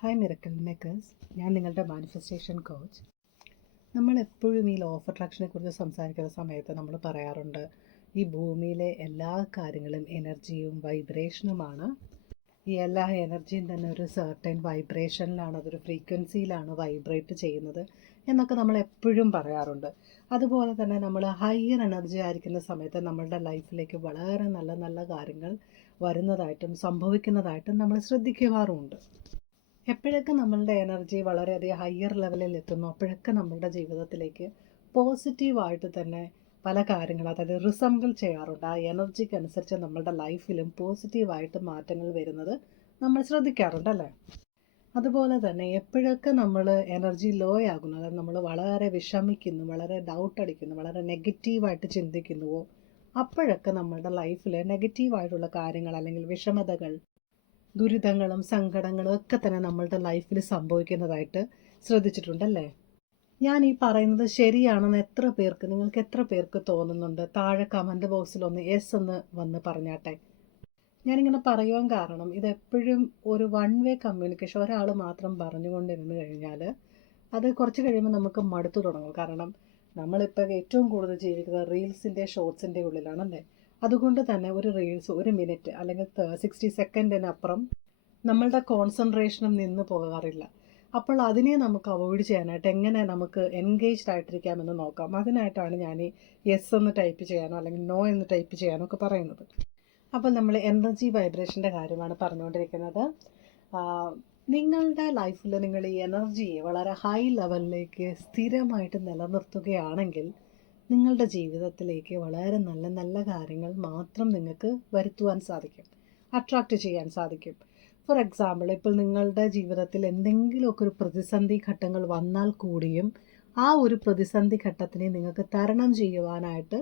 Hi miracle makers, ഞാൻ നിങ്ങളുടെ manifestation coach. നമ്മളെപ്പോഴും ഈ ലോ ഓഫ് അട്രാക്ഷനെ കുറിച്ച് സംസാരിക്കുന്ന സമയത്ത് നമ്മൾ പറയാറുണ്ട്, ഈ ഭൂമിയിലെ എല്ലാ കാര്യങ്ങളും എനർജിയും വൈബ്രേഷനുമാണ്. ഈ എല്ലാ എനർജിയും തന്നെ ഒരു സർട്ടൻ വൈബ്രേഷനിലാണ്, അതൊരു ഫ്രീക്വൻസിയിലാണ് വൈബ്രേറ്റ് ചെയ്യുന്നത് എന്നൊക്കെ നമ്മൾ എപ്പോഴും പറയാറുണ്ട്. അതുപോലെ തന്നെ നമ്മൾ ഹയർ എനർജി ആയിരിക്കുന്ന സമയത്ത് നമ്മളുടെ ലൈഫിലേക്ക് വളരെ നല്ല നല്ല കാര്യങ്ങൾ വരുന്നതായിട്ടും സംഭവിക്കുന്നതായിട്ടും നമ്മൾ ശ്രദ്ധിക്കാറുമുണ്ട്. എപ്പോഴൊക്കെ നമ്മളുടെ എനർജി വളരെയധികം ഹയർ ലെവലിൽ എത്തുന്നു, അപ്പോഴൊക്കെ നമ്മളുടെ ജീവിതത്തിലേക്ക് പോസിറ്റീവായിട്ട് തന്നെ പല കാര്യങ്ങൾ, അതായത് റിസംബിൾ ചെയ്യാറുണ്ട്. ആ എനർജിക്ക് അനുസരിച്ച് നമ്മളുടെ ലൈഫിലും പോസിറ്റീവായിട്ട് മാറ്റങ്ങൾ വരുന്നത് നമ്മൾ ശ്രദ്ധിക്കാറുണ്ട്, അല്ലേ? അതുപോലെ തന്നെ എപ്പോഴൊക്കെ നമ്മൾ എനർജി ലോ ആകുന്നു, അതായത് നമ്മൾ വളരെ വിഷമിക്കുന്നു, വളരെ ഡൗട്ട് അടിക്കുന്നു, വളരെ നെഗറ്റീവായിട്ട് ചിന്തിക്കുന്നുവോ, അപ്പോഴൊക്കെ നമ്മളുടെ ലൈഫിൽ നെഗറ്റീവായിട്ടുള്ള കാര്യങ്ങൾ അല്ലെങ്കിൽ വിഷമതകൾ, ദുരിതങ്ങളും സങ്കടങ്ങളും ഒക്കെ തന്നെ നമ്മളുടെ ലൈഫിൽ സംഭവിക്കുന്നതായിട്ട് ശ്രദ്ധിച്ചിട്ടുണ്ടല്ലേ? ഞാൻ ഈ പറയുന്നത് ശരിയാണെന്ന് നിങ്ങൾക്ക് എത്ര പേർക്ക് തോന്നുന്നുണ്ട്? താഴെ കമൻറ്റ് ബോക്സിൽ ഒന്ന് യെസ് എന്ന് വന്ന് പറഞ്ഞാട്ടെ. ഞാനിങ്ങനെ പറയുവാൻ കാരണം, ഇതെപ്പോഴും ഒരു വൺ വേ കമ്മ്യൂണിക്കേഷൻ, ഒരാൾ മാത്രം പറഞ്ഞുകൊണ്ടിരുന്നു കഴിഞ്ഞാൽ അത് കുറച്ച് കഴിയുമ്പോൾ നമുക്ക് മടുത്തു തുടങ്ങും. കാരണം നമ്മളിപ്പോൾ ഏറ്റവും കൂടുതൽ ജീവിക്കുന്നത് റീൽസിൻ്റെ ഷോർട്സിൻ്റെ ഉള്ളിലാണല്ലേ. അതുകൊണ്ട് തന്നെ ഒരു റീൽസ് 1 മിനിറ്റ് അല്ലെങ്കിൽ 60 സെക്കൻഡിനപ്പുറം നമ്മളുടെ കോൺസെൻട്രേഷനും നിന്ന് പോകാറില്ല. അപ്പോൾ അതിനെ നമുക്ക് അവോയ്ഡ് ചെയ്യാനായിട്ട് എങ്ങനെ നമുക്ക് എൻഗേജ്ഡ് ആയിട്ടിരിക്കാമെന്ന് നോക്കാം. അതിനായിട്ടാണ് ഞാൻ ഈ യെസ് എന്ന് ടൈപ്പ് ചെയ്യാനോ അല്ലെങ്കിൽ നോ എന്ന് ടൈപ്പ് ചെയ്യാനോ ഒക്കെ പറയുന്നത്. അപ്പോൾ നമ്മൾ എനർജി വൈബ്രേഷൻ്റെ കാര്യമാണ് പറഞ്ഞുകൊണ്ടിരിക്കുന്നത്. നിങ്ങളുടെ ലൈഫിൽ നിങ്ങൾ ഈ എനർജിയെ വളരെ ഹൈ ലെവലിലേക്ക് സ്ഥിരമായിട്ട് നിലനിർത്തുകയാണെങ്കിൽ നിങ്ങളുടെ ജീവിതത്തിലേക്ക് വളരെ നല്ല നല്ല കാര്യങ്ങൾ മാത്രം നിങ്ങൾക്ക് വരുത്തുവാൻ സാധിക്കും, അട്രാക്റ്റ് ചെയ്യാൻ സാധിക്കും. ഫോർ എക്സാമ്പിൾ, ഇപ്പോൾ നിങ്ങളുടെ ജീവിതത്തിൽ എന്തെങ്കിലുമൊക്കെ ഒരു പ്രതിസന്ധി ഘട്ടങ്ങൾ വന്നാൽ കൂടിയും ആ ഒരു പ്രതിസന്ധി ഘട്ടത്തിനെ നിങ്ങൾക്ക് തരണം ചെയ്യുവാനായിട്ട്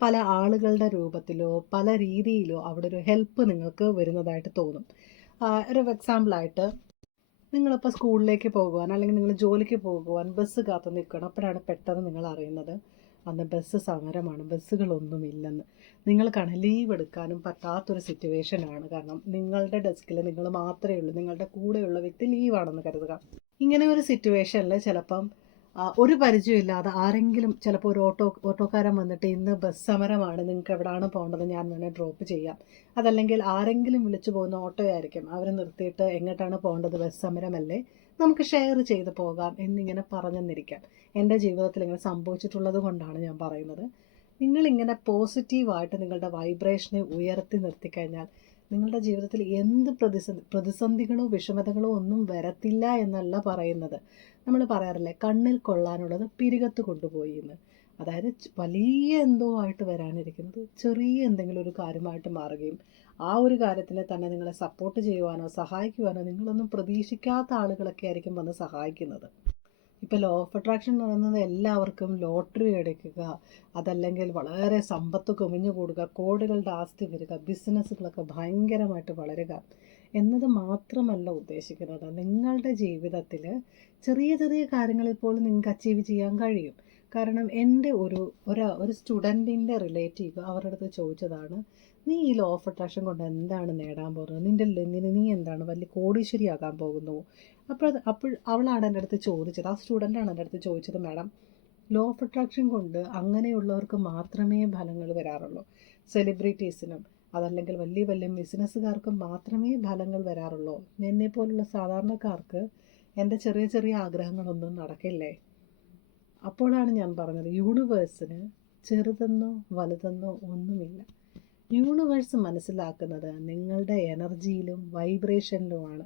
പല ആളുകളുടെ രൂപത്തിലോ പല രീതിയിലോ അവിടെ ഒരു ഹെൽപ്പ് നിങ്ങൾക്ക് വരുന്നതായിട്ട് തോന്നും. ഒരു എക്സാമ്പിളായിട്ട്, നിങ്ങളിപ്പോൾ സ്കൂളിലേക്ക് പോകുവാൻ അല്ലെങ്കിൽ നിങ്ങൾ ജോലിക്ക് പോകുവാൻ ബസ് കാത്തു നിൽക്കണം. അപ്പോഴാണ് പെട്ടെന്ന് നിങ്ങൾ അറിയുന്നത് അന്ന് ബസ് സമരമാണ്, ബസ്സുകളൊന്നുമില്ലെന്ന്. നിങ്ങൾക്കാണ് ലീവ് എടുക്കാനും പറ്റാത്തൊരു സിറ്റുവേഷനാണ്. കാരണം നിങ്ങളുടെ ഡെസ്കിൽ നിങ്ങൾ മാത്രമേ ഉള്ളൂ, നിങ്ങളുടെ കൂടെയുള്ള വ്യക്തി ലീവാണെന്ന് കരുതുക. ഇങ്ങനെ ഒരു സിറ്റുവേഷനിൽ ചിലപ്പം ഒരു പരിചയമില്ലാതെ ആരെങ്കിലും, ചിലപ്പോൾ ഒരു ഓട്ടോക്കാരൻ വന്നിട്ട് ഇന്ന് ബസ് സമരമാണ്, നിങ്ങൾക്ക് എവിടെയാണ് പോകേണ്ടത്, ഞാൻ വേണേൽ ഡ്രോപ്പ് ചെയ്യാം. അതല്ലെങ്കിൽ ആരെങ്കിലും വിളിച്ചു പോകുന്ന ഓട്ടോ ആയിരിക്കും, അവർ നിർത്തിയിട്ട് എങ്ങോട്ടാണ് പോകേണ്ടത്, ബസ് സമരമല്ലേ, നമുക്ക് ഷെയർ ചെയ്ത് പോകാം എന്നിങ്ങനെ പറഞ്ഞെന്നിരിക്കാം. എൻ്റെ ജീവിതത്തിൽ ഇങ്ങനെ സംഭവിച്ചിട്ടുള്ളത് കൊണ്ടാണ് ഞാൻ പറയുന്നത്. നിങ്ങളിങ്ങനെ പോസിറ്റീവായിട്ട് നിങ്ങളുടെ വൈബ്രേഷനെ ഉയർത്തി നിർത്തിക്കഴിഞ്ഞാൽ നിങ്ങളുടെ ജീവിതത്തിൽ എന്ത് പ്രതിസന്ധികളോ വിഷമതകളോ ഒന്നും വരത്തില്ല എന്നല്ല പറയുന്നത്. നമ്മൾ പറയാറില്ലേ, കണ്ണിൽ കൊള്ളാനുള്ളത് പിരികത്ത് കൊണ്ടുപോയി എന്ന്. അതായത് വലിയ എന്തോ ആയിട്ട് വരാനിരിക്കുന്നത് ചെറിയ എന്തെങ്കിലും ഒരു കാര്യമായിട്ട് മാറുകയും ആ ഒരു കാര്യത്തിനെ തന്നെ നിങ്ങളെ സപ്പോർട്ട് ചെയ്യുവാനോ സഹായിക്കുവാനോ നിങ്ങളൊന്നും പ്രതീക്ഷിക്കാത്ത ആളുകളൊക്കെ ആയിരിക്കും വന്ന് സഹായിക്കുന്നത്. ഇപ്പോൾ ലോ ഓഫ് അട്രാക്ഷൻ എന്ന് പറയുന്നത് എല്ലാവർക്കും ലോട്ടറി അടിക്കുക, അതല്ലെങ്കിൽ വളരെ സമ്പത്ത് കുമിഞ്ഞു കൂടുക, കോടികളുടെ ആസ്തി വരിക, ബിസിനസ്സുകളൊക്കെ ഭയങ്കരമായിട്ട് വളരുക എന്നത് മാത്രമല്ല ഉദ്ദേശിക്കുന്നത്. നിങ്ങളുടെ ജീവിതത്തിൽ ചെറിയ ചെറിയ കാര്യങ്ങളിൽ പോലും നിങ്ങൾക്ക് അച്ചീവ് ചെയ്യാൻ കഴിയും. കാരണം എൻ്റെ ഒരു സ്റ്റുഡൻറ്റിൻ്റെ റിലേറ്റീവ് അവരുടെ അടുത്ത് ചോദിച്ചതാണ്, നീ ഈ ലോ ഓഫ് അട്രാക്ഷൻ കൊണ്ട് എന്താണ് നേടാൻ പോകുന്നത്, നീ എന്താണ് വലിയ കോടീശ്വരിയാകാൻ പോകുന്നു? അപ്പോൾ അവളാണ് എൻ്റെ അടുത്ത് ചോദിച്ചത്, ആ സ്റ്റുഡൻ്റാണ് എൻ്റെ അടുത്ത് ചോദിച്ചത്, മാഡം, ലോ ഓഫ് അട്രാക്ഷൻ കൊണ്ട് അങ്ങനെയുള്ളവർക്ക് മാത്രമേ ഫലങ്ങൾ വരാറുള്ളൂ, സെലിബ്രിറ്റീസിനും അതല്ലെങ്കിൽ വലിയ വലിയ ബിസിനസ്സുകാർക്കും മാത്രമേ ഫലങ്ങൾ വരാറുള്ളൂ, എന്നെപ്പോലുള്ള സാധാരണക്കാർക്ക് എൻ്റെ ചെറിയ ചെറിയ ആഗ്രഹങ്ങളൊന്നും നടക്കില്ലേ? അപ്പോഴാണ് ഞാൻ പറഞ്ഞത്, യൂണിവേഴ്സിന് ചെറുതെന്നോ വലുതെന്നോ ഒന്നുമില്ല. യൂണിവേഴ്സ് മനസ്സിലാക്കുന്നത് നിങ്ങളുടെ എനർജിയിലും വൈബ്രേഷനിലുമാണ്.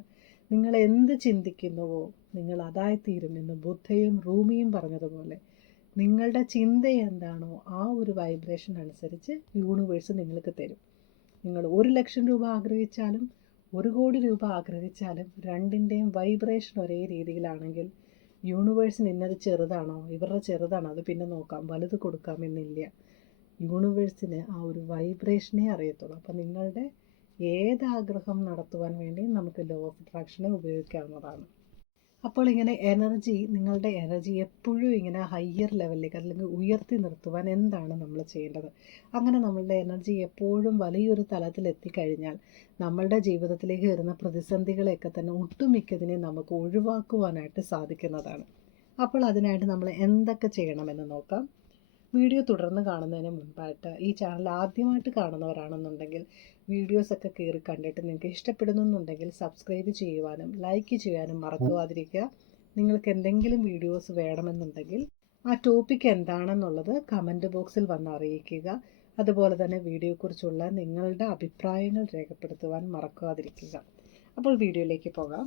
നിങ്ങൾ എന്ത് ചിന്തിക്കുന്നുവോ നിങ്ങൾ അതായിത്തീരുമെന്ന് ബുദ്ധയും റൂമിയും പറഞ്ഞതുപോലെ നിങ്ങളുടെ ചിന്ത എന്താണോ ആ ഒരു വൈബ്രേഷൻ അനുസരിച്ച് യൂണിവേഴ്സ് നിങ്ങൾക്ക് തരും. നിങ്ങൾ 1 ലക്ഷം രൂപ ആഗ്രഹിച്ചാലും 1 കോടി രൂപ ആഗ്രഹിച്ചാലും രണ്ടിൻ്റെയും വൈബ്രേഷൻ ഒരേ രീതിയിലാണെങ്കിൽ യൂണിവേഴ്സിന് ഇന്നത് ചെറുതാണോ, ഇവരുടെ ചെറുതാണോ, അത് പിന്നെ നോക്കാം, വലുത് കൊടുക്കാമെന്നില്ല. യൂണിവേഴ്സിന് ആ ഒരു വൈബ്രേഷനെ അറിയത്തുള്ളൂ. അപ്പം നിങ്ങളുടെ ഏതാഗ്രഹം നടത്തുവാൻ വേണ്ടി നമുക്ക് ലോ ഓഫ് അട്രാക്ഷനെ ഉപയോഗിക്കാവുന്നതാണ്. അപ്പോൾ ഇങ്ങനെ നിങ്ങളുടെ എനർജി എപ്പോഴും ഇങ്ങനെ ഹയർ ലെവലിലേക്ക് അല്ലെങ്കിൽ ഉയർത്തി നിർത്തുവാൻ എന്താണ് നമ്മൾ ചെയ്യേണ്ടത്? അങ്ങനെ നമ്മളുടെ എനർജി എപ്പോഴും വലിയൊരു തലത്തിൽ എത്തിക്കഴിഞ്ഞാൽ നമ്മളുടെ ജീവിതത്തിലേക്ക് വരുന്ന പ്രതിസന്ധികളെയൊക്കെ തന്നെ ഒട്ടുമിക്കതിനെ നമുക്ക് ഒഴിവാക്കുവാനായിട്ട് സാധിക്കുന്നതാണ്. അപ്പോൾ അതിനായിട്ട് നമ്മൾ എന്തൊക്കെ ചെയ്യണമെന്ന് നോക്കാം. വീഡിയോ തുടർന്ന് കാണുന്നതിന് മുൻപായിട്ട് ഈ ചാനൽ ആദ്യമായിട്ട് കാണുന്നവരാണെന്നുണ്ടെങ്കിൽ വീഡിയോസൊക്കെ കയറി കണ്ടിട്ട് നിങ്ങൾക്ക് ഇഷ്ടപ്പെടുന്നുണ്ടെങ്കിൽ സബ്സ്ക്രൈബ് ചെയ്യുവാനും ലൈക്ക് ചെയ്യാനും മറക്കാതിരിക്കുക. നിങ്ങൾക്ക് എന്തെങ്കിലും വീഡിയോസ് വേണമെന്നുണ്ടെങ്കിൽ ആ ടോപ്പിക് എന്താണെന്നുള്ളത് കമൻറ്റ് ബോക്സിൽ വന്ന് അറിയിക്കുക. അതുപോലെ തന്നെ വീഡിയോയെക്കുറിച്ചുള്ള നിങ്ങളുടെ അഭിപ്രായങ്ങൾ രേഖപ്പെടുത്തുവാൻ മറക്കാതിരിക്കുക. അപ്പോൾ വീഡിയോയിലേക്ക് പോകാം.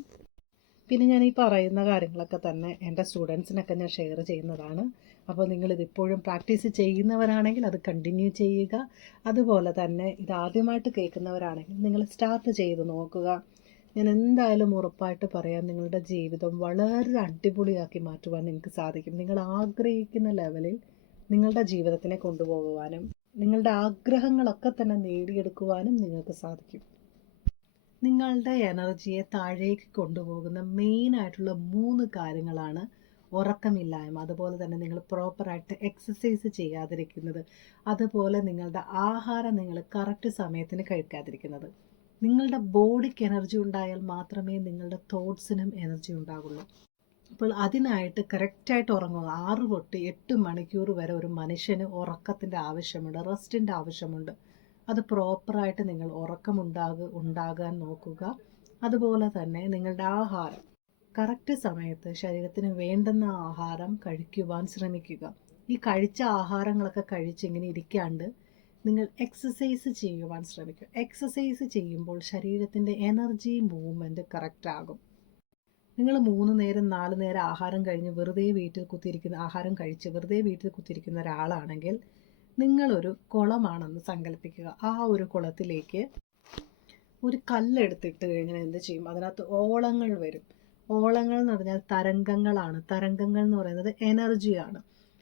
പിന്നെ ഞാൻ ഈ പറയുന്ന കാര്യങ്ങളൊക്കെ തന്നെ എൻ്റെ സ്റ്റുഡൻസിനൊക്കെ ഞാൻ ഷെയർ ചെയ്യുന്നതാണ്. അപ്പോൾ നിങ്ങളിതിപ്പോഴും പ്രാക്ടീസ് ചെയ്യുന്നവരാണെങ്കിൽ അത് കണ്ടിന്യൂ ചെയ്യുക. അതുപോലെ തന്നെ ഇതാദ്യമായിട്ട് കേൾക്കുന്നവരാണെങ്കിൽ നിങ്ങൾ സ്റ്റാർട്ട് ചെയ്ത് നോക്കുക. ഞാൻ എന്തായാലും ഉറപ്പായിട്ട് പറയാം, നിങ്ങളുടെ ജീവിതം വളരെ അടിപൊളിയാക്കി മാറ്റുവാൻ നിങ്ങൾക്ക് സാധിക്കും. നിങ്ങൾ ആഗ്രഹിക്കുന്ന ലെവലിൽ നിങ്ങളുടെ ജീവിതത്തിനെ കൊണ്ടുപോകുവാനും നിങ്ങളുടെ ആഗ്രഹങ്ങളൊക്കെ തന്നെ നേടിയെടുക്കുവാനും നിങ്ങൾക്ക് സാധിക്കും. നിങ്ങളുടെ എനർജിയെ താഴേക്ക് കൊണ്ടുപോകുന്ന മെയിനായിട്ടുള്ള 3 കാര്യങ്ങളാണ് ഉറക്കമില്ലായ്മ, അതുപോലെ തന്നെ നിങ്ങൾ പ്രോപ്പറായിട്ട് എക്സസൈസ് ചെയ്യാതിരിക്കുന്നത്, അതുപോലെ നിങ്ങളുടെ ആഹാരം നിങ്ങൾ കറക്റ്റ് സമയത്തിന് കഴിക്കാതിരിക്കുന്നത്. നിങ്ങളുടെ ബോഡിക്ക് എനർജി ഉണ്ടായാൽ മാത്രമേ നിങ്ങളുടെ തോട്ട്സിനും എനർജി ഉണ്ടാകുള്ളൂ. അപ്പോൾ അതിനായിട്ട് കറക്റ്റായിട്ട് ഉറങ്ങുക. 6 തൊട്ട് 8 മണിക്കൂർ വരെ ഒരു മനുഷ്യന് ഉറക്കത്തിൻ്റെ ആവശ്യമുണ്ട്, റെസ്റ്റിൻ്റെ ആവശ്യമുണ്ട്. അത് പ്രോപ്പറായിട്ട് നിങ്ങൾ ഉണ്ടാകാൻ നോക്കുക. അതുപോലെ തന്നെ നിങ്ങളുടെ ആഹാരം കറക്റ്റ് സമയത്ത് ശരീരത്തിന് വേണ്ടുന്ന ആഹാരം കഴിക്കുവാൻ ശ്രമിക്കുക. ഈ കഴിച്ച ആഹാരങ്ങളൊക്കെ കഴിച്ചിങ്ങനെ ഇരിക്കാണ്ട് നിങ്ങൾ എക്സസൈസ് ചെയ്യുവാൻ ശ്രമിക്കുക. എക്സസൈസ് ചെയ്യുമ്പോൾ ശരീരത്തിൻ്റെ എനർജി മൂവ്മെൻറ്റ് കറക്റ്റ് ആകും. നിങ്ങൾ 3 നേരം 4 നേരം ആഹാരം കഴിച്ച് വെറുതെ വീട്ടിൽ കുത്തിയിരിക്കുന്ന ഒരാളാണെങ്കിൽ നിങ്ങളൊരു കുളമാണെന്ന് സങ്കല്പിക്കുക. ആ ഒരു കുളത്തിലേക്ക് ഒരു കല്ലെടുത്തിട്ട് കഴിഞ്ഞാൽ എന്ത് ചെയ്യും? അതിനകത്ത് ഓളങ്ങൾ വരും. ഓളങ്ങൾ എന്ന് പറഞ്ഞാൽ തരംഗങ്ങളാണ്. തരംഗങ്ങൾ എന്ന് പറയുന്നത് എനർജിയാണ്.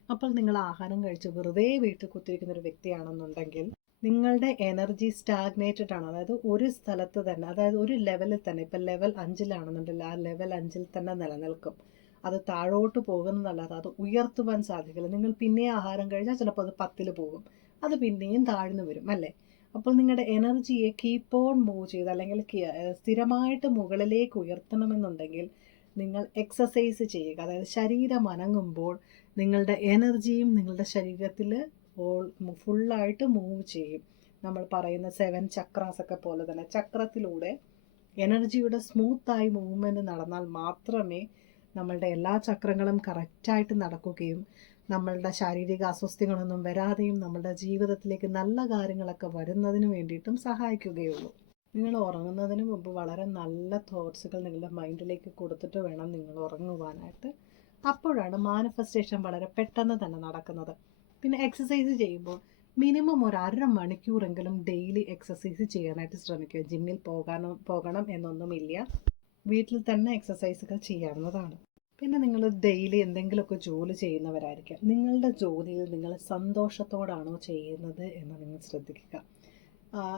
അപ്പോൾ നിങ്ങൾ ആഹാരം കഴിച്ച് വെറുതെ വീട്ടിൽ കുത്തിയിരിക്കുന്ന ഒരു വ്യക്തിയാണെന്നുണ്ടെങ്കിൽ നിങ്ങളുടെ എനർജി സ്റ്റാഗ്നേറ്റഡ് ആണ്. അതായത് ഒരു സ്ഥലത്ത് തന്നെ, അതായത് ഒരു ലെവലിൽ തന്നെ, ഇപ്പം ലെവൽ 5 ആ ലെവൽ 5 തന്നെ നിലനിൽക്കും. അത് താഴോട്ട് പോകുന്നതല്ലാതെ അത് ഉയർത്തുവാൻ സാധിക്കില്ല. നിങ്ങൾ പിന്നെ ആഹാരം കഴിച്ചാൽ ചിലപ്പോൾ അത് 10 പോകും, അത് പിന്നെയും താഴ്ന്നു വരും അല്ലേ? അപ്പോൾ നിങ്ങളുടെ എനർജിയെ കീപ്പ് ഓൺ മൂവ് ചെയ്ത് അല്ലെങ്കിൽ സ്ഥിരമായിട്ട് മുകളിലേക്ക് ഉയർത്തണമെന്നുണ്ടെങ്കിൽ നിങ്ങൾ എക്സസൈസ് ചെയ്യുക. അതായത് ശരീരം അനങ്ങുമ്പോൾ നിങ്ങളുടെ എനർജിയും നിങ്ങളുടെ ശരീരത്തിൽ ഫുള്ളായിട്ട് മൂവ് ചെയ്യും. നമ്മൾ പറയുന്ന 7 ചക്രാസൊക്കെ പോലെ തന്നെ ചക്രത്തിലൂടെ എനർജിയുടെ സ്മൂത്തായി മൂവ്മെൻറ്റ് നടന്നാൽ മാത്രമേ നമ്മളുടെ എല്ലാ ചക്രങ്ങളും കറക്റ്റായിട്ട് നടക്കുകയും നമ്മളുടെ ശാരീരിക അസ്വസ്ഥകളൊന്നും വരാതെയും നമ്മളുടെ ജീവിതത്തിലേക്ക് നല്ല കാര്യങ്ങളൊക്കെ വരുന്നതിന് വേണ്ടിയിട്ടും സഹായിക്കുകയുള്ളൂ. നിങ്ങൾ ഉറങ്ങുന്നതിന് മുമ്പ് വളരെ നല്ല തോട്ട്സുകൾ നിങ്ങളുടെ മൈൻഡിലേക്ക് കൊടുത്തിട്ട് വേണം നിങ്ങൾ ഉറങ്ങുവാനായിട്ട്. അപ്പോഴാണ് മാനിഫെസ്റ്റേഷൻ വളരെ പെട്ടെന്ന് തന്നെ നടക്കുന്നത്. പിന്നെ എക്സസൈസ് ചെയ്യുമ്പോൾ മിനിമം ഒരു 1/2 മണിക്കൂറെങ്കിലും ഡെയിലി എക്സസൈസ് ചെയ്യാനായിട്ട് ശ്രമിക്കുക. ജിമ്മിൽ പോകണം എന്നൊന്നുമില്ല, വീട്ടിൽ തന്നെ എക്സസൈസുകൾ ചെയ്യാവുന്നതാണ്. പിന്നെ നിങ്ങൾ ഡെയിലി എന്തെങ്കിലുമൊക്കെ ജോലി ചെയ്യുന്നവരായിരിക്കാം. നിങ്ങളുടെ ജോലിയിൽ നിങ്ങൾ സന്തോഷത്തോടാണോ ചെയ്യുന്നത് എന്ന് നിങ്ങൾ ശ്രദ്ധിക്കുക.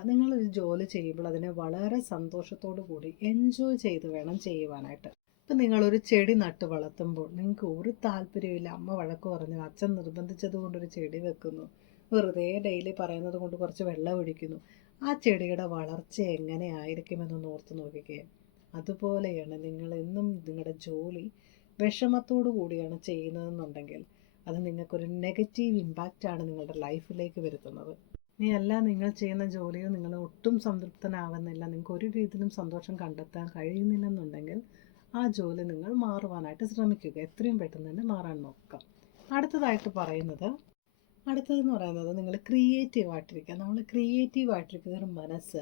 നിങ്ങളൊരു ജോലി ചെയ്യുമ്പോൾ അതിനെ വളരെ സന്തോഷത്തോടു കൂടി എൻജോയ് ചെയ്ത് വേണം ചെയ്യുവാനായിട്ട്. ഇപ്പം നിങ്ങളൊരു ചെടി നട്ട് വളർത്തുമ്പോൾ നിങ്ങൾക്ക് ഒരു താല്പര്യമില്ല, അമ്മ വഴക്ക് പറഞ്ഞു, അച്ഛൻ നിർബന്ധിച്ചത് കൊണ്ടൊരു ചെടി വെക്കുന്നു, വെറുതെ ഡെയിലി പറയുന്നത് കൊണ്ട് കുറച്ച് വെള്ളം ഒഴിക്കുന്നു, ആ ചെടിയുടെ വളർച്ച എങ്ങനെയായിരിക്കുമെന്നൊന്ന് ഓർത്ത് നോക്കുകയും. അതുപോലെയാണ് നിങ്ങൾ എന്നും നിങ്ങളുടെ ജോലി വിഷമത്തോടു കൂടിയാണ് ചെയ്യുന്നതെന്നുണ്ടെങ്കിൽ അത് നിങ്ങൾക്കൊരു നെഗറ്റീവ് ഇമ്പാക്റ്റാണ് നിങ്ങളുടെ ലൈഫിലേക്ക് വരുത്തുന്നത്. ഇനിയല്ല നിങ്ങൾ ചെയ്യുന്ന ജോലിയിൽ നിങ്ങൾ ഒട്ടും സംതൃപ്തനാകുന്നില്ല, നിങ്ങൾക്ക് ഒരു രീതിയിലും സന്തോഷം കണ്ടെത്താൻ കഴിയുന്നില്ലെന്നുണ്ടെങ്കിൽ ആ ജോലി നിങ്ങൾ മാറുവാനായിട്ട് ശ്രമിക്കുക. എത്രയും പെട്ടെന്ന് തന്നെ മാറാൻ നോക്കുക. അടുത്തതെന്ന് പറയുന്നത് നിങ്ങൾ ക്രിയേറ്റീവായിട്ടിരിക്കുക. നമ്മൾ ക്രിയേറ്റീവായിട്ടിരിക്കുന്ന ഒരു മനസ്സ്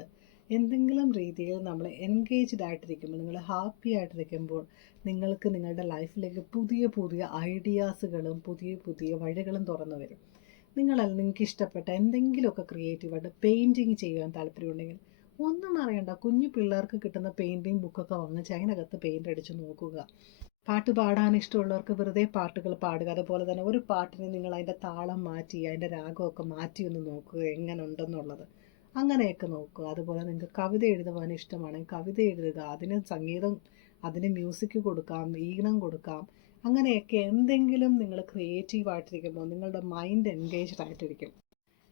എന്തെങ്കിലും രീതിയിൽ നമ്മൾ എൻഗേജ്ഡ് ആയിട്ടിരിക്കുമ്പോൾ, നിങ്ങൾ ഹാപ്പി ആയിട്ടിരിക്കുമ്പോൾ നിങ്ങൾക്ക് നിങ്ങളുടെ ലൈഫിലേക്ക് പുതിയ പുതിയ ഐഡിയാസുകളും പുതിയ പുതിയ വഴികളും തുറന്നു വരും. നിങ്ങൾക്ക് ഇഷ്ടപ്പെട്ട എന്തെങ്കിലുമൊക്കെ ക്രിയേറ്റീവായിട്ട് പെയിൻറ്റിങ് ചെയ്യാൻ താല്പര്യമുണ്ടെങ്കിൽ ഒന്നും അറിയണ്ട, കുഞ്ഞു പിള്ളേർക്ക് കിട്ടുന്ന പെയിൻറ്റിങ് ബുക്കൊക്കെ വാങ്ങിച്ച് അതിനകത്ത് പെയിൻ്റ് അടിച്ച് നോക്കുക. പാട്ട് പാടാൻ ഇഷ്ടമുള്ളവർക്ക് വെറുതെ പാട്ടുകൾ പാടുക. അതുപോലെ തന്നെ ഒരു പാട്ടിന് നിങ്ങൾ അതിൻ്റെ താളം മാറ്റി അതിൻ്റെ രാഗമൊക്കെ മാറ്റി ഒന്ന് നോക്കുക എങ്ങനെ ഉണ്ടെന്നുള്ളത്, അങ്ങനെയൊക്കെ നോക്കുക. അതുപോലെ നിങ്ങൾക്ക് കവിത എഴുതുവാൻ ഇഷ്ടമാണെങ്കിൽ കവിത എഴുതുക, അതിന് സംഗീതം അതിന് മ്യൂസിക് കൊടുക്കാം, ഈണം കൊടുക്കാം. അങ്ങനെയൊക്കെ എന്തെങ്കിലും നിങ്ങൾ ക്രിയേറ്റീവായിട്ടിരിക്കുമ്പോൾ നിങ്ങളുടെ മൈൻഡ് എൻഗേജ്ഡ് ആയിട്ടിരിക്കും.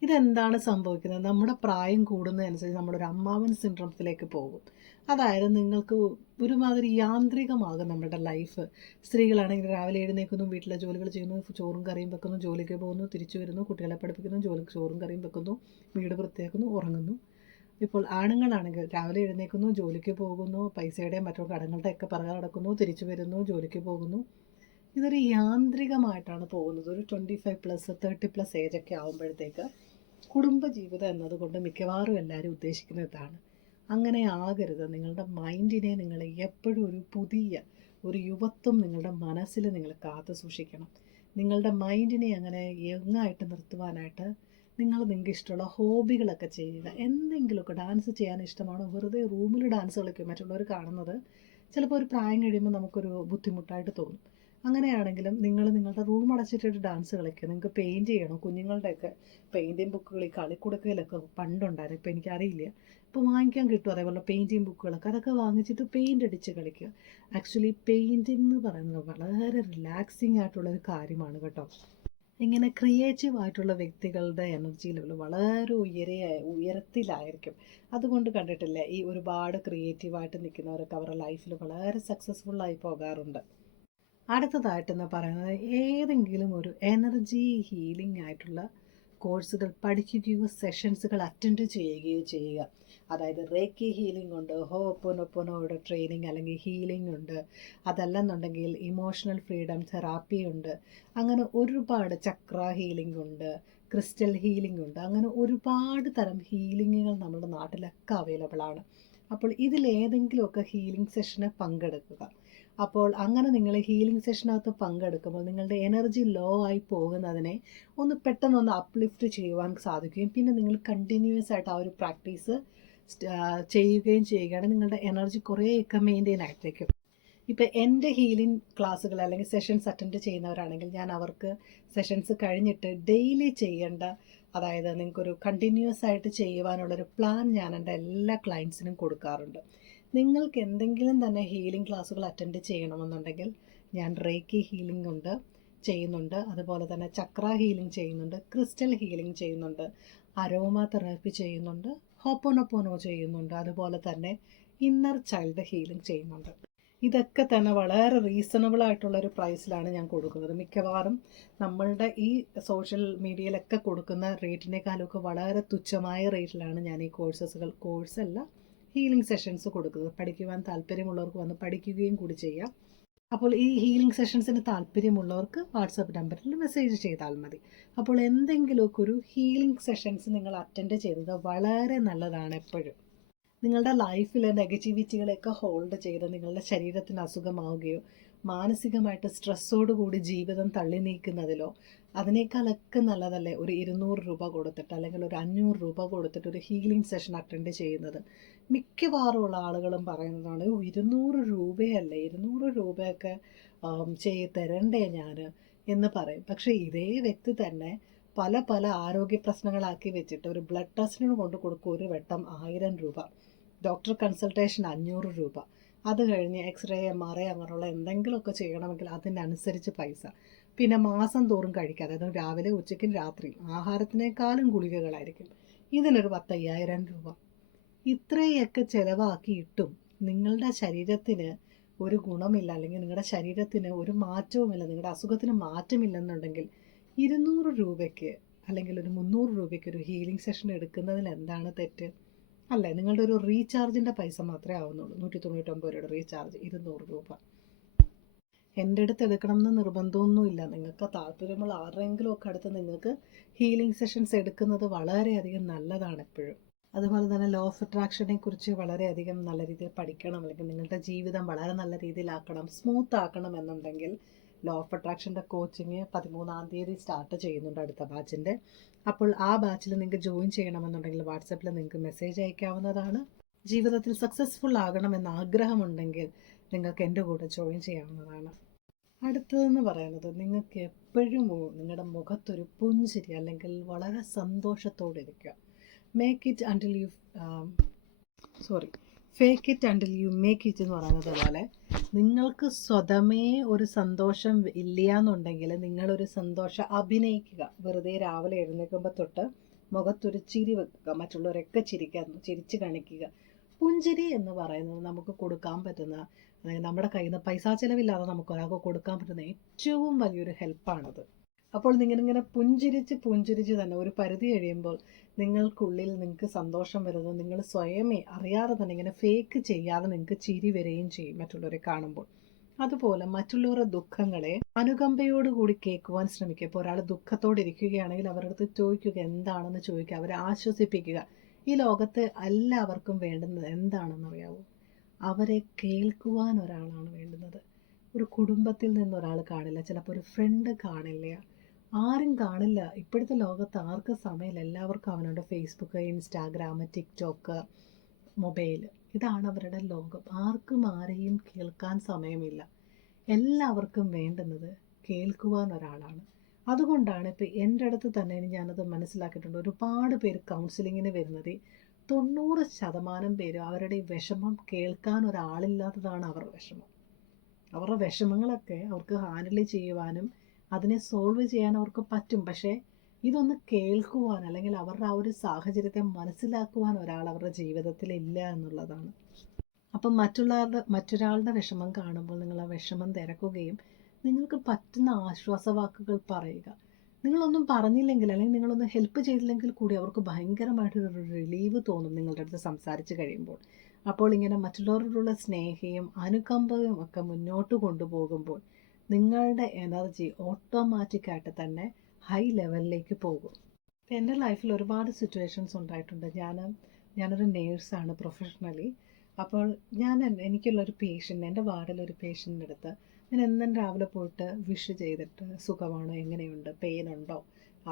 ഇതെന്താണ് സംഭവിക്കുന്നത്? നമ്മുടെ പ്രായം കൂടുന്നതനുസരിച്ച് നമ്മളൊരു അമ്മാവൻ സിൻഡ്രോമത്തിലേക്ക് പോകും. അതായത് നിങ്ങൾക്ക് ഒരുമാതിരി യാന്ത്രികമാകും നമ്മുടെ ലൈഫ്. സ്ത്രീകളാണെങ്കിൽ രാവിലെ എഴുന്നേൽക്കുന്നു, വീട്ടിലെ ജോലികൾ ചെയ്യുന്നു, ചോറും കറിയും വെക്കുന്നു, ജോലിക്ക് പോകുന്നു, തിരിച്ചു വരുന്നു, കുട്ടികളെ പഠിപ്പിക്കുന്നു, ചോറും കറിയും വെക്കുന്നു, വീട് വൃത്തിയാക്കുന്നു, ഉറങ്ങുന്നു. ഇപ്പോൾ ആണുങ്ങളാണെങ്കിൽ രാവിലെ എഴുന്നേൽക്കുന്നു, ജോലിക്ക് പോകുന്നു, പൈസയുടെയും മറ്റോ കടങ്ങളുടെയൊക്കെ പിറകെ നടക്കുന്നു, തിരിച്ചു വരുന്നു, ജോലിക്ക് പോകുന്നു. ഇതൊരു യാന്ത്രികമായിട്ടാണ് പോകുന്നത്. ഒരു 25+, 30+ ഏജൊക്കെ ആകുമ്പോഴത്തേക്ക് കുടുംബജീവിതം എന്നതുകൊണ്ട് മിക്കവാറും എല്ലാവരും ഉദ്ദേശിക്കുന്നത് ഇതാണ്. അങ്ങനെ ആകരുത്. നിങ്ങളുടെ മൈൻഡിനെ നിങ്ങൾ എപ്പോഴും ഒരു യുവത്വം നിങ്ങളുടെ മനസ്സിൽ നിങ്ങൾ കാത്തു സൂക്ഷിക്കണം. നിങ്ങളുടെ മൈൻഡിനെ അങ്ങനെ യങ്ങായിട്ട് നിർത്തുവാനായിട്ട് നിങ്ങൾക്ക് ഇഷ്ടമുള്ള ഹോബികളൊക്കെ ചെയ്യുക. എന്തെങ്കിലുമൊക്കെ ഡാൻസ് ചെയ്യാൻ ഇഷ്ടമാണോ? വെറുതെ റൂമിൽ ഡാൻസ് കളിക്കും മറ്റുള്ളവർ കാണുന്നത് ചിലപ്പോൾ ഒരു പ്രായം കഴിയുമ്പോൾ നമുക്കൊരു ബുദ്ധിമുട്ടായിട്ട് തോന്നും. അങ്ങനെയാണെങ്കിലും നിങ്ങൾ നിങ്ങളുടെ റൂം അടച്ചിട്ടൊരു ഡാൻസ് കളിക്കുക. നിങ്ങൾക്ക് പെയിൻറ്റ് ചെയ്യണം. കുഞ്ഞുങ്ങളുടെയൊക്കെ പെയിൻറ്റിങ് ബുക്കുകൾ ഈ കളിക്കുടുക്കയിലൊക്കെ പണ്ടുണ്ടായിരുന്നു, ഇപ്പോൾ എനിക്കറിയില്ല, ഇപ്പോൾ വാങ്ങിക്കാൻ കിട്ടും. അതേപോലെ പെയിൻറ്റിങ് ബുക്കുകളൊക്കെ അതൊക്കെ വാങ്ങിച്ചിട്ട് പെയിൻ്റ് അടിച്ച് കളിക്കുക. ആക്ച്വലി പെയിൻറ്റിങ് എന്ന് പറയുന്നത് വളരെ റിലാക്സിങ് ആയിട്ടുള്ളൊരു കാര്യമാണ് കേട്ടോ. ഇങ്ങനെ ക്രിയേറ്റീവ് ആയിട്ടുള്ള വ്യക്തികളുടെ എനർജി ലെവൽ വളരെ ഉയരത്തിലായിരിക്കും. അതുകൊണ്ട് കണ്ടിട്ടില്ലേ, ഈ ഒരുപാട് ക്രിയേറ്റീവായിട്ട് നിൽക്കുന്നവരൊക്കെ അവരുടെ ലൈഫിൽ വളരെ സക്സസ്ഫുള്ളായി പോകാറുണ്ട്. അടുത്തതായിട്ടെന്ന് പറയുന്നത് ഏതെങ്കിലും ഒരു എനർജി ഹീലിംഗ് ആയിട്ടുള്ള കോഴ്സുകൾ പഠിക്കുകയോ സെഷൻസുകൾ അറ്റൻഡ് ചെയ്യുകയോ ചെയ്യുക. അതായത് റേക്കി ഹീലിംഗ് ഉണ്ട്, ഹോപ്പോനോപ്പോനോയുടെ ട്രെയിനിങ് അല്ലെങ്കിൽ ഹീലിംഗ് ഉണ്ട്, അതല്ലെന്നുണ്ടെങ്കിൽ ഇമോഷണൽ ഫ്രീഡം തെറാപ്പി ഉണ്ട്, അങ്ങനെ ഒരുപാട് ചക്ര ഹീലിംഗ് ഉണ്ട്, ക്രിസ്റ്റൽ ഹീലിംഗ് ഉണ്ട്. അങ്ങനെ ഒരുപാട് തരം ഹീലിങ്ങുകൾ നമ്മുടെ നാട്ടിലൊക്കെ അവൈലബിൾ ആണ്. അപ്പോൾ ഇതിലേതെങ്കിലുമൊക്കെ ഹീലിംഗ് സെഷന് പങ്കെടുക്കുക. അപ്പോൾ അങ്ങനെ നിങ്ങൾ ഹീലിംഗ് സെഷനകത്ത് പങ്കെടുക്കുമ്പോൾ നിങ്ങളുടെ എനർജി ലോ ആയി പോകുന്നതിനെ പെട്ടെന്ന് അപ്ലിഫ്റ്റ് ചെയ്യുവാൻ സാധിക്കുകയും പിന്നെ നിങ്ങൾ കണ്ടിന്യൂസ് ആയിട്ട് ആ ഒരു പ്രാക്ടീസ് ചെയ്യുകയും ചെയ്യുകയാണെങ്കിൽ നിങ്ങളുടെ എനർജി കുറേയൊക്കെ മെയിൻറ്റെയിൻ ആയിട്ടേക്കും. ഇപ്പോൾ എൻ്റെ ഹീലിംഗ് ക്ലാസ്സുകൾ അല്ലെങ്കിൽ സെഷൻസ് അറ്റൻഡ് ചെയ്യുന്നവരാണെങ്കിൽ ഞാൻ അവർക്ക് സെഷൻസ് കഴിഞ്ഞിട്ട് ഡെയിലി ചെയ്യേണ്ട, അതായത് നിങ്ങൾക്കൊരു കണ്ടിന്യൂസ് ആയിട്ട് ചെയ്യുവാനുള്ളൊരു പ്ലാൻ ഞാൻ എൻ്റെ എല്ലാ ക്ലയൻസിനും കൊടുക്കാറുണ്ട്. നിങ്ങൾക്ക് എന്തെങ്കിലും തന്നെ ഹീലിംഗ് ക്ലാസ്സുകൾ അറ്റൻഡ് ചെയ്യണമെന്നുണ്ടെങ്കിൽ ഞാൻ റേക്കി ഹീലിംഗ് ചെയ്യുന്നുണ്ട്, അതുപോലെ തന്നെ ചക്ര ഹീലിംഗ് ചെയ്യുന്നുണ്ട്, ക്രിസ്റ്റൽ ഹീലിംഗ് ചെയ്യുന്നുണ്ട്, അരോമ തെറാപ്പി ചെയ്യുന്നുണ്ട്, ഹോപ്പോനോപ്പോനോ ചെയ്യുന്നുണ്ട്, അതുപോലെ തന്നെ ഇന്നർ ചൈൽഡ് ഹീലിംഗ് ചെയ്യുന്നുണ്ട്. ഇതൊക്കെ തന്നെ വളരെ റീസണബിൾ ആയിട്ടുള്ളൊരു പ്രൈസിലാണ് ഞാൻ കൊടുക്കുന്നത്. മിക്കവാറും നമ്മളുടെ ഈ സോഷ്യൽ മീഡിയയിലൊക്കെ കൊടുക്കുന്ന റേറ്റിനേക്കാളൊക്കെ വളരെ തുച്ഛമായ റേറ്റിലാണ് ഞാൻ ഈ കോഴ്സല്ല ഹീലിംഗ് സെഷൻസ് കൊടുക്കുന്നത്. പഠിക്കുവാൻ താല്പര്യമുള്ളവർക്ക് വന്ന് പഠിക്കുകയും കൂടി ചെയ്യാം. അപ്പോൾ ഈ ഹീലിംഗ് സെഷൻസിന് താല്പര്യമുള്ളവർക്ക് വാട്സപ്പ് നമ്പറിൽ മെസ്സേജ് ചെയ്താൽ മതി. അപ്പോൾ എന്തെങ്കിലുമൊക്കെ ഒരു ഹീലിംഗ് സെഷൻസ് നിങ്ങൾ അറ്റൻഡ് ചെയ്യുന്നത് വളരെ നല്ലതാണ്. എപ്പോഴും നിങ്ങളുടെ ലൈഫിലെ നെഗറ്റിവിറ്റികളെയൊക്കെ ഹോൾഡ് ചെയ്ത് നിങ്ങളുടെ ശരീരത്തിന് അസുഖമാവുകയോ മാനസികമായിട്ട് സ്ട്രെസ്സോടുകൂടി ജീവിതം തള്ളി നീക്കുന്നതിലോ അതിനേക്കാളൊക്കെ നല്ലതല്ലേ ഒരു 200 രൂപ കൊടുത്തിട്ട് അല്ലെങ്കിൽ ഒരു 500 രൂപ കൊടുത്തിട്ട് ഒരു ഹീലിംഗ് സെഷൻ അറ്റൻഡ് ചെയ്യുന്നത്. മിക്കവാറുമുള്ള ആളുകളും പറയുന്നതാണ് 200 രൂപയല്ലേ, 200 രൂപയൊക്കെ തരണ്ടേ ഞാൻ എന്ന് പറയും. പക്ഷേ ഇതേ വ്യക്തി തന്നെ പല ആരോഗ്യ പ്രശ്നങ്ങളാക്കി വെച്ചിട്ട് ഒരു ബ്ലഡ് ടെസ്റ്റിന് കൊണ്ട് കൊടുക്കും ഒരു വട്ടം 1000 രൂപ, ഡോക്ടർ കൺസൾട്ടേഷൻ 500 രൂപ, അത് കഴിഞ്ഞ് എക്സ്റേ MRI അങ്ങനെയുള്ള എന്തെങ്കിലുമൊക്കെ ചെയ്യണമെങ്കിൽ അതിനനുസരിച്ച് പൈസ, പിന്നെ മാസം തോറും കഴിക്കാതെ, അതായത് രാവിലെ ഉച്ചയ്ക്കും രാത്രിയും ആഹാരത്തിനേക്കാളും ഗുളികകളായിരിക്കും. ഇതിനൊരു 10,000 രൂപ. ഇത്രയൊക്കെ ചിലവാക്കിയിട്ടും നിങ്ങളുടെ ശരീരത്തിന് ഒരു ഗുണമില്ല, അല്ലെങ്കിൽ നിങ്ങളുടെ ശരീരത്തിന് ഒരു മാറ്റവുമില്ല, നിങ്ങളുടെ അസുഖത്തിന് മാറ്റമില്ലെന്നുണ്ടെങ്കിൽ 200 രൂപയ്ക്ക് അല്ലെങ്കിൽ ഒരു 300 രൂപയ്ക്ക് ഒരു ഹീലിംഗ് സെഷൻ എടുക്കുന്നതിൽ എന്താണ് തെറ്റ്? അല്ലേ? നിങ്ങളുടെ ഒരു റീചാർജിൻ്റെ പൈസ മാത്രമേ ആവുന്നുള്ളൂ. 199 രൂപയുടെ റീചാർജ് 200 രൂപ. എൻ്റെ അടുത്ത് എടുക്കണം എന്ന് നിർബന്ധമൊന്നുമില്ല. നിങ്ങൾക്ക് താല്പര്യമുള്ള ആരുടെയെങ്കിലും ഒക്കെ അടുത്ത് നിങ്ങൾക്ക് ഹീലിംഗ് സെഷൻസ് എടുക്കുന്നത് വളരെയധികം നല്ലതാണ് എപ്പോഴും. അതുപോലെ തന്നെ ലോ ഓഫ് അട്രാക്ഷനെ കുറിച്ച് വളരെയധികം നല്ല രീതിയിൽ പഠിക്കണം, അല്ലെങ്കിൽ നിങ്ങളുടെ ജീവിതം വളരെ നല്ല രീതിയിലാക്കണം, സ്മൂത്ത് ആക്കണം എന്നുണ്ടെങ്കിൽ ലോ ഓഫ് അട്രാക്ഷൻ്റെ കോച്ചിങ് 13-ാം തീയതി സ്റ്റാർട്ട് ചെയ്യുന്നുണ്ട്, അടുത്ത ബാച്ചിൻ്റെ. അപ്പോൾ ആ ബാച്ചിൽ നിങ്ങൾക്ക് ജോയിൻ ചെയ്യണമെന്നുണ്ടെങ്കിൽ വാട്സപ്പിൽ നിങ്ങൾക്ക് മെസ്സേജ് അയക്കാവുന്നതാണ്. ജീവിതത്തിൽ സക്സസ്ഫുൾ ആകണമെന്ന് ആഗ്രഹമുണ്ടെങ്കിൽ നിങ്ങൾക്ക് എൻ്റെ കൂടെ ജോയിൻ ചെയ്യാവുന്നതാണ്. അടുത്തതെന്ന് പറയുന്നത് നിങ്ങൾക്ക് എപ്പോഴും നിങ്ങളുടെ മുഖത്തൊരു പുഞ്ചിരി അല്ലെങ്കിൽ വളരെ സന്തോഷത്തോടെ ഇരിക്കുക. Fake it until you make it എന്ന് പറയുന്നത് പോലെ നിങ്ങൾക്ക് സ്വതമേ ഒരു സന്തോഷം ഇല്ല എന്നുണ്ടെങ്കിൽ നിങ്ങളൊരു സന്തോഷം അഭിനയിക്കുക. വെറുതെ രാവിലെ എഴുന്നേൽക്കുമ്പോൾ തൊട്ട് മുഖത്തൊരു ചിരി വെക്കുക, മറ്റുള്ളവരൊക്കെ ചിരിച്ച് കാണിക്കുക. പുഞ്ചിരി എന്ന് പറയുന്നത് നമുക്ക് കൊടുക്കാൻ പറ്റുന്ന, നമ്മുടെ കയ്യിൽ നിന്ന് പൈസ ചിലവില്ലാതെ നമുക്ക് ഒരാൾക്ക് കൊടുക്കാൻ പറ്റുന്ന ഏറ്റവും വലിയൊരു ഹെൽപ്പാണത്. അപ്പോൾ നിങ്ങളിങ്ങനെ പുഞ്ചിരിച്ച് തന്നെ ഒരു പരിധി കഴിയുമ്പോൾ നിങ്ങൾക്കുള്ളിൽ നിങ്ങൾക്ക് സന്തോഷം വരുന്നത് നിങ്ങൾ സ്വയമേ അറിയാതെ തന്നെ ഇങ്ങനെ ഫേക്ക് ചെയ്യാതെ നിങ്ങൾക്ക് ചിരി വരികയും ചെയ്യും മറ്റുള്ളവരെ കാണുമ്പോൾ. അതുപോലെ മറ്റുള്ളവരുടെ ദുഃഖങ്ങളെ അനുകമ്പയോടുകൂടി കേൾക്കുവാൻ ശ്രമിക്കുക. ഇപ്പോൾ ഒരാൾ ദുഃഖത്തോടെ ഇരിക്കുകയാണെങ്കിൽ അവരുടെ അടുത്ത് ചോദിക്കുക, എന്താണെന്ന് ചോദിക്കുക, അവരെ ആശ്വസിപ്പിക്കുക. ഈ ലോകത്ത് എല്ലാവർക്കും വേണ്ടുന്നത് എന്താണെന്ന് അറിയാവോ? അവരെ കേൾക്കുവാൻ ഒരാളാണ് വേണ്ടുന്നത്. ഒരു കുടുംബത്തിൽ നിന്നൊരാൾ കാണില്ല, ചിലപ്പോൾ ഒരു ഫ്രണ്ട് കാണില്ല, ആരും കാണില്ല. ഇപ്പോഴത്തെ ലോകത്ത് ആർക്കും സമയമില്ല. എല്ലാവർക്കും അവനവൻ്റെ ഫേസ്ബുക്ക്, ഇൻസ്റ്റാഗ്രാം, ടിക്ടോക്ക്, മൊബൈൽ, ഇതാണ് അവരുടെ ലോകം. ആർക്കും ആരെയും കേൾക്കാൻ സമയമില്ല. എല്ലാവർക്കും വേണ്ടുന്നത് കേൾക്കുവാൻ ഒരാളാണ്. അതുകൊണ്ടാണ് ഇപ്പോൾ എൻ്റെ അടുത്ത് തന്നെ ഞാനത് മനസ്സിലാക്കിയിട്ടുണ്ട്. ഒരുപാട് പേര് കൗൺസിലിങ്ങിന് വരുന്നത് 90% പേരും അവരുടെ വിഷമം കേൾക്കാൻ ഒരാളില്ലാത്തതാണ് അവരുടെ വിഷമം. അവരുടെ വിഷമങ്ങളൊക്കെ അവർക്ക് ഹാൻഡിൽ ചെയ്യുവാനും അതിനെ സോൾവ് ചെയ്യാൻ അവർക്ക് പറ്റും. പക്ഷേ ഇതൊന്ന് കേൾക്കുവാൻ അല്ലെങ്കിൽ അവരുടെ ആ ഒരു സാഹചര്യത്തെ മനസ്സിലാക്കുവാൻ ഒരാൾ അവരുടെ ജീവിതത്തിൽ ഇല്ല എന്നുള്ളതാണ്. അപ്പം മറ്റൊരാളുടെ വിഷമം കാണുമ്പോൾ നിങ്ങൾ ആ വിഷമം തിരക്കുകയും നിങ്ങൾക്ക് പറ്റുന്ന ആശ്വാസവാക്കുകൾ പറയുക. നിങ്ങളൊന്നും പറഞ്ഞില്ലെങ്കിൽ അല്ലെങ്കിൽ നിങ്ങളൊന്ന് ഹെൽപ്പ് ചെയ്തില്ലെങ്കിൽ കൂടി അവർക്ക് ഭയങ്കരമായിട്ടൊരു റിലീവ് തോന്നും നിങ്ങളുടെ അടുത്ത് സംസാരിച്ച് കഴിയുമ്പോൾ. അപ്പോൾ ഇങ്ങനെ മറ്റുള്ളവരോടുള്ള സ്നേഹയും അനുകമ്പയും ഒക്കെ മുന്നോട്ട് കൊണ്ടുപോകുമ്പോൾ നിങ്ങളുടെ എനർജി ഓട്ടോമാറ്റിക്കായിട്ട് തന്നെ ഹൈ ലെവലിലേക്ക് പോകും. എൻ്റെ ലൈഫിൽ ഒരുപാട് സിറ്റുവേഷൻസ് ഉണ്ടായിട്ടുണ്ട്. ഞാനൊരു നേഴ്സാണ് പ്രൊഫഷണലി. അപ്പോൾ എനിക്കുള്ളൊരു പേഷ്യൻ്റ്, എൻ്റെ വാർഡിലൊരു പേഷ്യൻ്റിൻ്റെ അടുത്ത് ഞാൻ എന്നും രാവിലെ പോയിട്ട് വിഷ് ചെയ്തിട്ട് സുഖമാണോ, എങ്ങനെയുണ്ട്, പെയിൻ ഉണ്ടോ,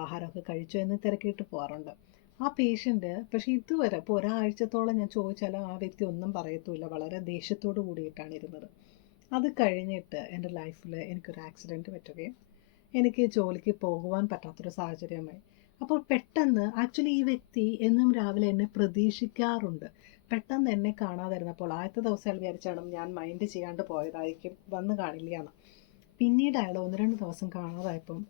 ആഹാരമൊക്കെ കഴിച്ചോ എന്ന് തിരക്കിയിട്ട് പോകാറുണ്ട്. ആ പേഷ്യൻ്റ് പക്ഷേ ഇതുവരെ ഇപ്പോൾ ഒരാഴ്ചത്തോളം ഞാൻ ചോദിച്ചാലും ആ വ്യക്തി ഒന്നും പറയത്തുമില്ല. വളരെ ദേഷ്യത്തോട് കൂടിയിട്ടാണ് ഇരുന്നത്. അത് കഴിഞ്ഞിട്ട് എൻ്റെ ലൈഫിൽ എനിക്കൊരു ആക്സിഡൻറ്റ് പറ്റുകയും എനിക്ക് ജോലിക്ക് പോകുവാൻ പറ്റാത്തൊരു സാഹചര്യമായി. അപ്പോൾ പെട്ടെന്ന് ആക്ച്വലി ഈ വ്യക്തി എന്നും രാവിലെ എന്നെ പ്രതീക്ഷിക്കാറുണ്ട്. പെട്ടെന്ന് എന്നെ കാണാതിരുന്നപ്പോൾ ആദ്യത്തെ ദിവസം അയാൾ വിചാരിച്ചാണ് ഞാൻ മൈൻഡ് ചെയ്യാണ്ട് പോയതായിരിക്കും, വന്ന് കാണില്ല എന്ന്. പിന്നീട് അയാൾ 1-2 ദിവസം കാണാതായപ്പം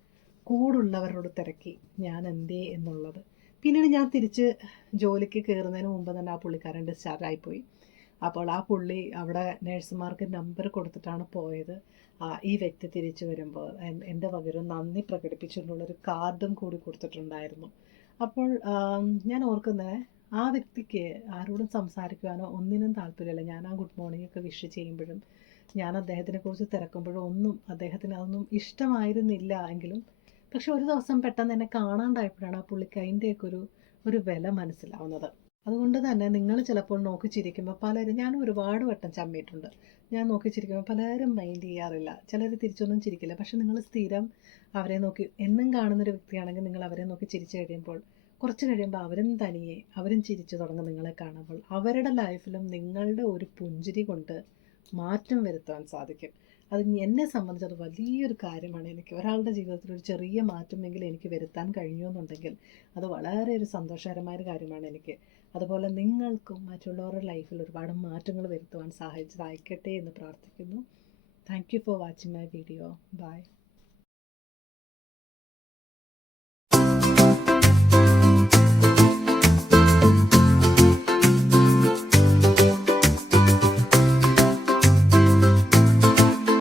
കൂടുള്ളവരോട് തിരക്കി ഞാൻ എന്തേ എന്നുള്ളത്. പിന്നീട് ഞാൻ തിരിച്ച് ജോലിക്ക് കയറുന്നതിന് മുമ്പ് തന്നെ ആ പുള്ളിക്കാരൻ ഡിസ്ചാർജ് ആയിപ്പോയി. അപ്പോൾ ആ പുള്ളി അവിടെ നേഴ്സുമാർക്ക് നമ്പർ കൊടുത്തിട്ടാണ് പോയത്. ഈ വ്യക്തി തിരിച്ചു വരുമ്പോൾ എൻ്റെ പകരം നന്ദി പ്രകടിപ്പിച്ചിട്ടുള്ളൊരു കാർഡും കൂടി കൊടുത്തിട്ടുണ്ടായിരുന്നു. അപ്പോൾ ഞാൻ ഓർക്കുന്നത് ആ വ്യക്തിക്ക് ആരോടും സംസാരിക്കുവാനോ ഒന്നിനും താല്പര്യമില്ല. ഞാൻ ആ ഗുഡ് മോർണിംഗ് ഒക്കെ വിഷ് ചെയ്യുമ്പോഴും ഞാൻ അദ്ദേഹത്തിനെ കുറിച്ച് തിരക്കുമ്പോഴും ഒന്നും അദ്ദേഹത്തിന് അതൊന്നും ഇഷ്ടമായിരുന്നില്ല എങ്കിലും, പക്ഷെ ഒരു ദിവസം പെട്ടെന്ന് എന്നെ കാണാണ്ടായപ്പോഴാണ് ആ പുള്ളിക്ക് അതിൻ്റെയൊക്കെ ഒരു വില മനസ്സിലാവുന്നത്. അതുകൊണ്ട് തന്നെ നിങ്ങൾ ചിലപ്പോൾ നോക്കി ചിരിക്കുമ്പോൾ പലരും, ഞാൻ ഒരുപാട് വട്ടം ചമ്മിയിട്ടുണ്ട്, ഞാൻ നോക്കി ചിരിക്കുമ്പോൾ പലരും മൈൻഡ് ചെയ്യാറില്ല, ചിലർ തിരിച്ചൊന്നും ചിരിക്കില്ല. പക്ഷെ നിങ്ങൾ സ്ഥിരം അവരെ നോക്കി എന്നും കാണുന്നൊരു വ്യക്തിയാണെങ്കിൽ നിങ്ങൾ അവരെ നോക്കി ചിരിച്ചു കഴിയുമ്പോൾ കുറച്ച് കഴിയുമ്പോൾ അവരും ചിരിച്ചു തുടങ്ങും നിങ്ങളെ കാണുമ്പോൾ. അവരുടെ ലൈഫിലും നിങ്ങളുടെ ഒരു പുഞ്ചിരി കൊണ്ട് മാറ്റം വരുത്താൻ സാധിക്കും. അത് എന്നെ സംബന്ധിച്ച് അത് വലിയൊരു കാര്യമാണ്. എനിക്ക് ഒരാളുടെ ജീവിതത്തിൽ ഒരു ചെറിയ മാറ്റമെങ്കിലും എനിക്ക് വരുത്താൻ കഴിഞ്ഞു എന്നുണ്ടെങ്കിൽ അത് വളരെ ഒരു സന്തോഷകരമായ കാര്യമാണ് എനിക്ക്. അതുപോലെ നിങ്ങൾക്കും മറ്റുള്ളവരുടെ ലൈഫിൽ ഒരുപാട് മാറ്റങ്ങൾ വരുത്തുവാൻ സാധിക്കട്ടെ എന്ന് പ്രാർത്ഥിക്കുന്നു. Thank you for watching my video. By.